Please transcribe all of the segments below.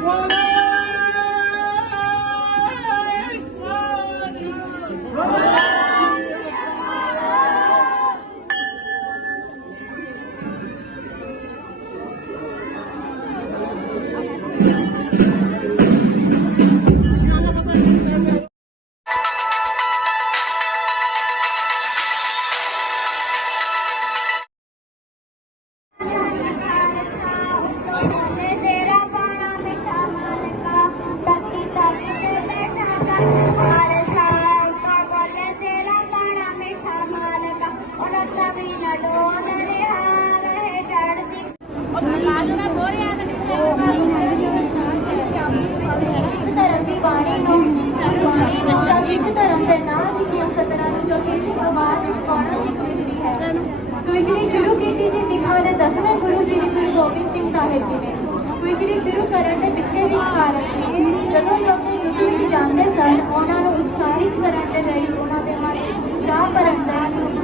One. ਇੱਕ ਧਰਮ ਦੇ ਨਾਂ ਦੀਆਂ ਸਤਰਾਂ ਨੂੰ ਜੋ ਸ਼ੀਲੀ ਆਵਾਜ਼ ਵਿੱਚ ਪਾਉਣਾ ਦੀ ਕਵਿਸ਼ਰੀ ਹੈ ਕਵਿਸ਼ਰੀ ਸ਼ੁਰੂ ਕੀਤੀ ਜੀ ਸਿੱਖਾਂ ਦੇ ਦਸਵੇਂ ਗੁਰੂ ਜੀ ਗੁਰੂ ਗੋਬਿੰਦ ਸਿੰਘ ਸਾਹਿਬ ਜੀ ਨੇ ਕਵਿਸ਼ਰੀ ਸ਼ੁਰੂ ਕਰਨ ਦੇ ਪਿੱਛੇ ਵੀ ਇੱਕ ਕਾਰਨ ਸੀ ਜਦੋਂ ਲੋਕ ਯੁੱਧ ਵਿੱਚ ਜਾਂਦੇ ਸਨ ਉਹਨਾਂ ਨੂੰ ਉਤਸ਼ਾਹਿਤ ਕਰਨ ਦੇ ਲਈ ਉਹਨਾਂ ਦੇ ਮਨ ਉਤਸ਼ਾਹ ਭਰਨ ਦਾ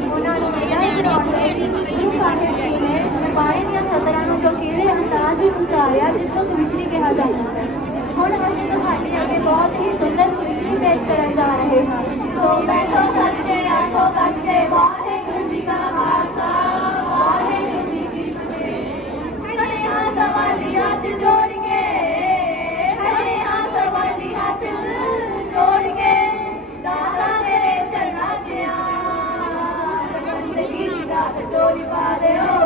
ਉਹਨਾਂ ਨੂੰ ਨੇੜਾ ਬਣਾਉਣ ਲਈ ਗੁਰੂ ਸਾਹਿਬ ਜੀ ਨੇ ਬਾਣੀ ਦੀਆਂ ਸਤਰਾਂ ਨੂੰ ਜੋ ਸ਼ੀਲੇ ਅੰਦਾਜ਼ ਵਿੱਚ ਉਤਾਰਿਆ ਜਿਸ ਨੂੰ ਕਵਿਸ਼ਰੀ ਕਿਹਾ ਜਾਂਦਾ ਹੈ ਹੁਣ ਅਸੀਂ ਤੁਹਾਡੇ ਅੱਗੇ ਬਹੁਤ ਹੀ ਸੁੰਦਰ ਕਵਿਸ਼ਰੀ ਪੇਸ਼ ਕਰਨ ਜਾ ਰਹੇ ਹਾਂ ਸੋ ਬੈਠੋ ਸੱਜੇ ਆਠੋ ਗੱਜੇ ਵਾਹਿਗੁਰੂ ਜੀ ਕਾ ਖਾਲਸਾ ਵਾਹਿਗੁਰੂ ਜੀ ਕੀ ਫਤਿਹ ਹਰੇ ਹੱਥ ਵਾਲੀ ਹੱਥ ਜੋੜ ਕੇ ਹਰੇ ਹੱਥ ਵਾਲੀ ਹੱਥ ਜੋੜ ਕੇ ਦਾਤਾ ਤੇਰੇ ਚਰਨਾਂ 'ਚ ਆ ਜ਼ਿੰਦਗੀ ਦੀ ਦਾਤ ਝੋਲੀ ਪਾ ਦਿਓ ਰੱਖਿਓ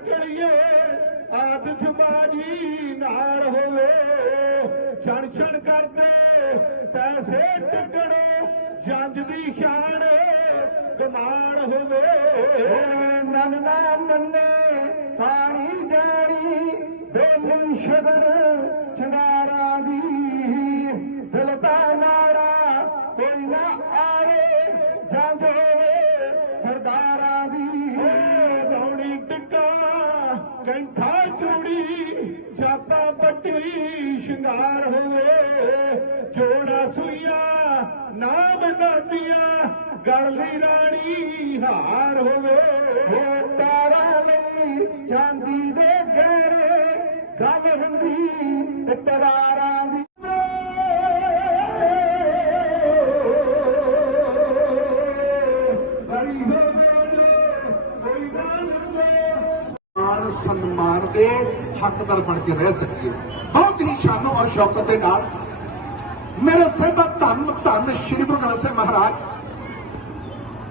ਨਕਲੀਏ ਆਦਿਸ਼ ਬਾਜੀ ਨਾਲ ਹੋਵੇ। ਛਣ ਛਣ ਕਰਦੇ, ਪੈਸੇ ਟੱਕੜੋ ਜੰਜ ਦੀ ਸ਼ਾਨ ਕਮਾਨ ਹੋਵੇ। ਨਨ ਨਾ ਮੰਨੇ ਸਾਣੀ ਜਾਣੀ ਬੇਲੀ ਸ਼ਗਨ ਚੰਗਾਰਾਂ ਦੀ। ਦਿਲ ਦਾ ਨਾੜਾ ਕੋਈ ਨਾ ਆਵੇ, ਜਾਂ ਜੋਵੇ ਸਰਦਾਰਾਂ ਕੰਠਾ ਚੂੜੀ, ਜਾਤਾ ਪੱਟੀ ਸ਼ਿੰਗਾਰ ਹੋਵੇ। ਜੋੜਾ ਸੂਈਆ ਨਾਮ ਦਾਦੀਆਂ ਗਲ ਦੀ ਰਾਣੀ ਹਾਰ ਹੋਵੇ। ਹੋ ਤਾਰਾ ਲਈ ਚਾਂਦੀ ਦੇ ਗਹਿਰੇ ਗੱਲ ਹੁੰਦੀ ਤਰਾ ਮਾਨ ਸਨਮਾਨ ਦੇ ਹੱਕਦਾਰ ਬਣ ਕੇ ਰਹਿ ਸਕੀਏ। ਬਹੁਤ ਹੀ ਸ਼ਾਨੋ ਔਰ ਸ਼ੌਕਤ ਦੇ ਨਾਲ ਮੇਰੇ ਸਹਿਬਾ ਧੰਨ ਧੰਨ ਸ਼੍ਰੀ ਗੁਰੂ ਗ੍ਰੰਥ ਸਾਹਿਬ ਮਹਾਰਾਜ,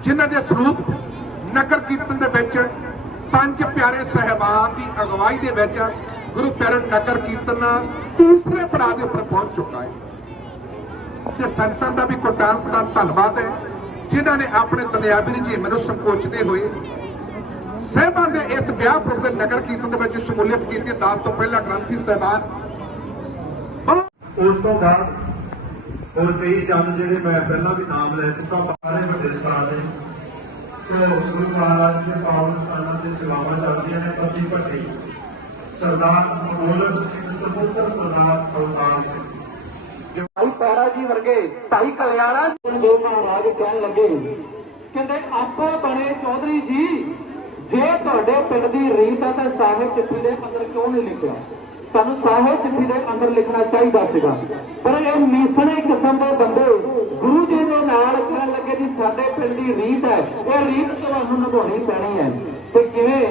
ਜਿਨ੍ਹਾਂ ਦੇ ਸਰੂਪ ਨਗਰ ਕੀਰਤਨ ਦੇ ਵਿੱਚ ਪੰਜ ਪਿਆਰੇ ਸਹਿਬਾਨ ਦੀ ਅਗਵਾਈ ਦੇ ਵਿੱਚ ਗੁਰੂ ਪਿਆਰਾ ਨਗਰ ਕੀਰਤਨ ਤੀਸਰੇ ਪੜਾਅ ਦੇ ਉੱਪਰ ਪਹੁੰਚ ਚੁੱਕਾ ਹੈ। ਤੇ ਸੰਤਾਂ ਦਾ ਵੀ ਕੋਟਾਨ ਕੋਟਾਨ ਧੰਨਵਾਦ ਹੈ, ਜਿਨ੍ਹਾਂ ਨੇ ਆਪਣੇ ਦੁਨਿਆਵੀ ਰੁਝੇਵੇਂ ਨੂੰ ਸੰਕੋਚਦੇ ਹੋਏ ਸਹਿਬਾਂ ਦੇ ਇਸ ਵਿਆਹ ਪੁਰਬ ਦੇ ਨਗਰ ਕੀਰਤਨ ਦੇ ਵਿੱਚ ਸ਼ਮੂਲੀਅਤ ਕੀਤੀ। ਦਾਸ ਤੋਂ ਪਹਿਲਾਂ ਗ੍ਰੰਥੀ ਸਹਿਬਾਨ। ਉਸ ਤੋਂ ਬਾਅਦ ਹੋਰ ਕਈ ਚੰਦ ਜਿਹੜੇ ਮੈਂ ਪਹਿਲਾਂ ਵੀ ਨਾਮ ਲੈ ਚੁੱਕਾ ਸਾਰੇ ਵੱਡੇ ਦੇ। ਸੋ ਗੁਰੂ ਮਹਾਰਾਜ ਦੇ ਪਾਵਨ ਸਥਾਨਾਂ ਤੇ ਸੇਵਾਵਾਂ ਚੱਲਦੀਆਂ ਨੇ ਪਤੀ ਭੱਟੀ। ਸਰਦਾਰ ਮਨੋਲਕ ਸਿੰਘ ਸਪੁੱਤਰ ਸਰਦਾਰ ਅਵਤਾਰ ਸਿੰਘ। ਭਾਈ ਪੈਰਾ ਜੀ ਵਰਗੇ ਭਾਈ ਕਲਿਆਣਾ ਦੇ ਮਹਾਰਾਜ ਕਹਿਣ ਲੱਗੇ ਕਹਿੰਦੇ ਆਪੋ ਬਣੇ ਚੌਧਰੀ ਜੀ ਜੇ ਤੁਹਾਡੇ ਪਿੰਡ ਦੀ ਰੀਤ ਹੈ ਤਾਂ ਸਾਹਿਬ ਚਿੱਠੀ ਦੇ ਅੰਦਰ ਕਿਉਂ ਨਹੀਂ ਲਿਖਿਆ? ਤੁਹਾਨੂੰ ਸਾਹਿਬ ਚਿੱਠੀ ਦੇ ਅੰਦਰ ਲਿਖਣਾ ਚਾਹੀਦਾ ਸੀਗਾ। ਪਰ ਇਹ ਮੀਸਣੇ ਕਿਸਮ ਦੇ ਬੰਦੇ ਗੁਰੂ ਜੀ ਦੇ ਨਾਲ ਕਹਿਣ ਲੱਗੇ ਜੀ, ਸਾਡੇ ਪਿੰਡ ਦੀ ਰੀਤ ਹੈ। ਇਹ ਰੀਤ ਤੁਹਾਨੂੰ ਨਿਭਾਉਣੀ ਪੈਣੀ ਹੈ। ਤੇ ਕਿਵੇਂ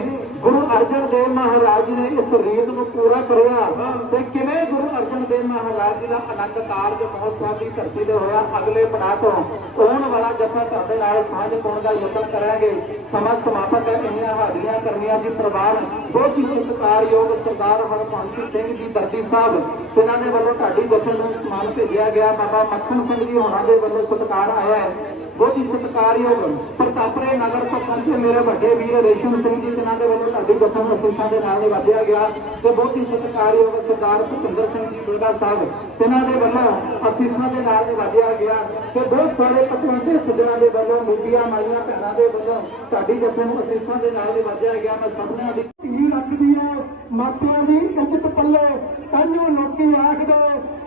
ਅਰਜਨ ਦੇਵ ਮਹਾਰਾਜ ਨੇ ਇਸ ਰੀਤ ਨੂੰ ਪੂਰਾ ਕਰਿਆ ਤੇ ਕਿਵੇਂ ਗੁਰੂ ਅਰਜਨ ਦੇਵ ਮਹਾਰਾਜ ਜੀ ਦਾ ਆਨੰਦ ਕਾਰਜ ਮਹੋਤਸਵ ਦੀ ਧਰਤੀ ਤੇ ਹੋਇਆ ਅਗਲੇ ਪੜਾਅ ਤੋਂ ਆਉਣ ਵਾਲਾ ਜਥਾ ਤੁਹਾਡੇ ਨਾਲ ਸਾਂਝ ਪਾਉਣ ਦਾ ਯਤਨ ਕਰਾਂਗੇ। ਸਮਾਂ ਸਮਾਪਤ ਹੈ ਇੰਨੀਆਂ ਹਾਜ਼ਰੀਆਂ ਕਰਨੀਆਂ ਦੀ ਪ੍ਰਵਾਨ ਬਹੁਤ ਹੀ ਸਤਿਕਾਰਯੋਗ ਸਰਦਾਰ ਹਰਪੰਤ ਸਿੰਘ ਜੀ ਦਰਦੀ ਸਾਹਿਬ ਜਿਨ੍ਹਾਂ ਦੇ ਵੱਲੋਂ ਢਾਡੀ ਜਥੇ ਨੂੰ ਸਨਮਾਨ ਭੇਜਿਆ ਗਿਆ। ਬਾਬਾ ਮੱਖਣ ਸਿੰਘ ਜੀ ਹੋਣਾ ਦੇ ਵੱਲੋਂ ਸਤਿਕਾਰ ਆਇਆ ਹੈ। ਬਹੁਤ ਹੀ ਸਤਿਕਾਰਯੋਗ ਪ੍ਰਤਾਪਰੇ ਨਗਰ ਤੋਂ ਮੇਰੇ ਵੱਡੇ ਵੀਰ ਰੇਸ਼ਮ ਸਿੰਘ ਜੀ, ਜਿਨ੍ਹਾਂ ਦੇ ਵੱਲੋਂ ਢਾਡੀ ਜਥਾ ਨੂੰ ਦੇ ਨਾਲ ਨਿਵਾਜਿਆ ਗਿਆ ਤੇ ਬਹੁਤ ਹੀ ਸਤਿਕਾਰਯੋਗ ਸਰਦਾਰ ਭੁਪਿੰਦਰ ਸਿੰਘ ਜੀ ਬੁਲਗਾ ਸਾਹਿਬ ਜਿਨ੍ਹਾਂ ਦੇ ਵੱਲੋਂ ਅਸੀਸਾਂ ਦੇ ਨਾਲ ਨਿਵਾਜਿਆ ਗਿਆ ਤੇ ਬਹੁਤ ਸਾਰੇ ਪਤਵੰਤੇ ਸੱਜਣਾ ਦੇ ਵੱਲੋਂ, ਮੀਡੀਆ, ਮਾਈਆਂ, ਭੈਣਾਂ ਦੇ ਵੱਲੋਂ ਢਾਡੀ ਜਥੇ ਨੂੰ ਅਸੀਸਾਂ ਦੇ ਨਾਲ ਨਿਵਾਜਿਆ ਗਿਆ। ਮੈਂ ਸਭਨਾਂ ਦੀ ਧੀ ਰੱਖਦੀ ਹੈ, ਮਾਪਿਆਂ ਦੀ ਇੱਜ਼ਤ ਪੱਲੇ, ਤਾਂਿਓ ਲੋਕੀ ਆਖਦੇ,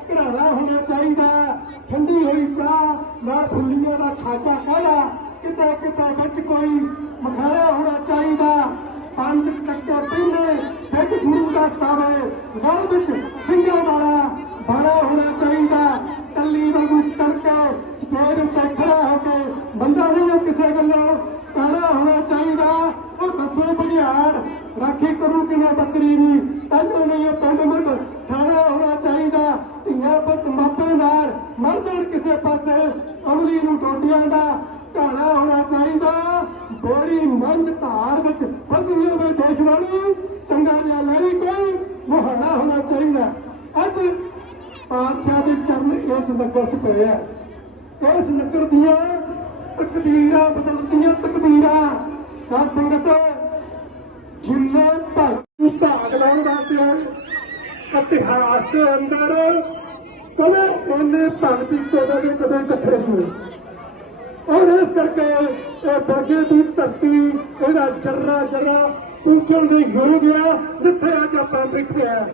ਘਰਾਣਾ ਹੋਣਾ ਚਾਹੀਦਾ ਠੰਡੀ ਹੋਈ ਚਾਹ ਨਾ ਫੁੱਲੀਆਂ ਦਾ ਖਾਚਾ ਕਾੜਾ ਕਿਤੇ ਕਿਤੇ ਵਿੱਚ ਕੋਈ ਮਖਾਣਾ ਹੋਣਾ ਚਾਹੀਦਾ। ਪੰਜ ਟੱਕੇ ਪਹਿਲੇ ਸਿੱਖ ਗੁਰੂ ਦਾ ਸਤਾਵੇ ਗਲ ਵਿੱਚ ਸਿੰਘਾਂ ਵਾਲਾ ਬਾਣਾ ਹੋਣਾ ਚਾਹੀਦਾ। ਕੱਲੀ ਵਾਂਗੂ ਤੜਕੇ ਸਟੇਜ ਉੱਤੇ ਖੜਾ ਹੋ ਕੇ ਬੰਦਾ ਨਹੀਂ ਕਿਸੇ ਗੱਲੋਂ ਕਾਣਾ ਹੋਣਾ ਚਾਹੀਦਾ। ਉਹ ਦੱਸੋ ਬੁਝਾਰ ਰਾਖੀ ਕਰੂ ਕਿਵੇਂ ਬੱਕਰੀ ਦੀ? ਤੈਨੂੰ ਨਹੀਂ ਪਿੰਡ ਮਰ ਜਾਣ ਕਿਸੇ ਪਾਸੇ, ਅਮਲੀ ਨੂੰ ਡੋਡੀਆਂ ਦਾ ਘਾਣਾ ਹੋਣਾ ਚਾਹੀਦਾ। ਬੋੜੀ ਮੰਝ ਧਾਰ ਵਿੱਚ ਫਸੀ ਹੋਵੇ ਦੇਸ਼ ਵਾਲੀ ਚੰਗਾ ਜਿਹਾ ਲਹਿਰੀ ਕੋਈ ਮੁਹਾਣਾ ਹੋਣਾ ਚਾਹੀਦਾ। ਅੱਜ ਪਾਤਸ਼ਾਹ ਦੇ ਚਰਨ ਇਸ ਨਗਰ 'ਚ ਪਏ ਆ। ਇਸ ਨਗਰ ਦੀਆਂ ਤਕਦੀਰਾਂ ਬਦਲਦੀਆਂ ਤਕਦੀਰਾਂ। ਸਾਧ ਸੰਗਤ, ਜਿੰਨੇ ਭਗਤ ਨੂੰ ਭਾਗ ਲਾਉਣ ਵਾਸਤੇ ਇਤਿਹਾਸ ਦੇ ਅੰਦਰ ਕਦੇ ਇੰਨੇ ਭਗਤੀ ਕਦੇ ਦੇ ਕਦੇ ਇਕੱਠੇ ਹੋਏ ਔਰ ਇਸ ਕਰਕੇ ਇਹ ਬਰਗੇ ਦੀ ਧਰਤੀ, ਇਹਦਾ ਜਰਰਾ ਜਰਰਾ ਪੁੱਛਣ ਦੇ ਗੁਰੂ ਗਿਆ ਜਿੱਥੇ ਅੱਜ ਆਪਾਂ ਬੈਠੇ ਆ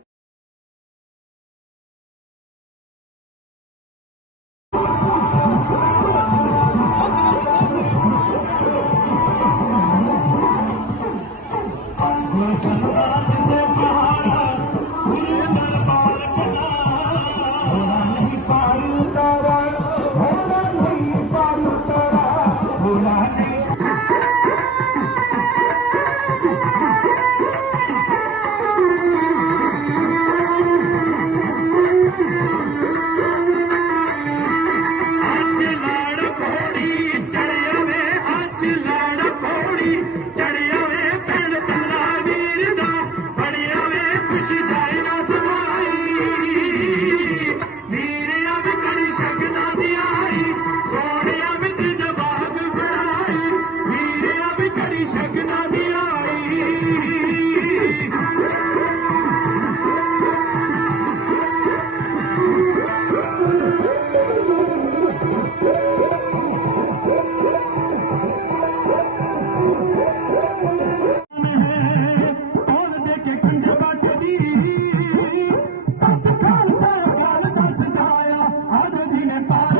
ਸਾਡੇ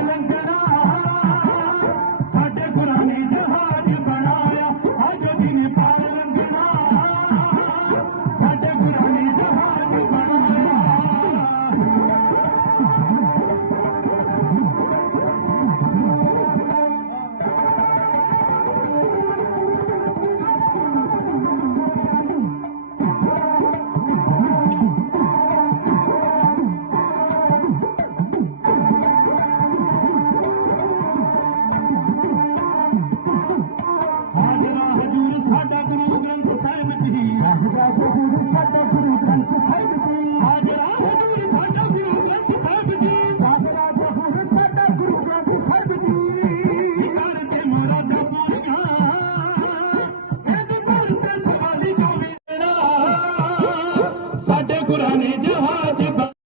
ਹਾਜ਼ਰਾ ਹਜੂਰ ਸਾਡਾ ਗੁਰੂ ਗ੍ਰੰਥ ਸਾਹਿਬ ਜੀ ਹਾਜ਼ਰਾ ਹਜੂਰ ਸਾਡਾ ਗੁਰੂ ਗ੍ਰੰਥ ਸਾਹਿਬ ਜੀ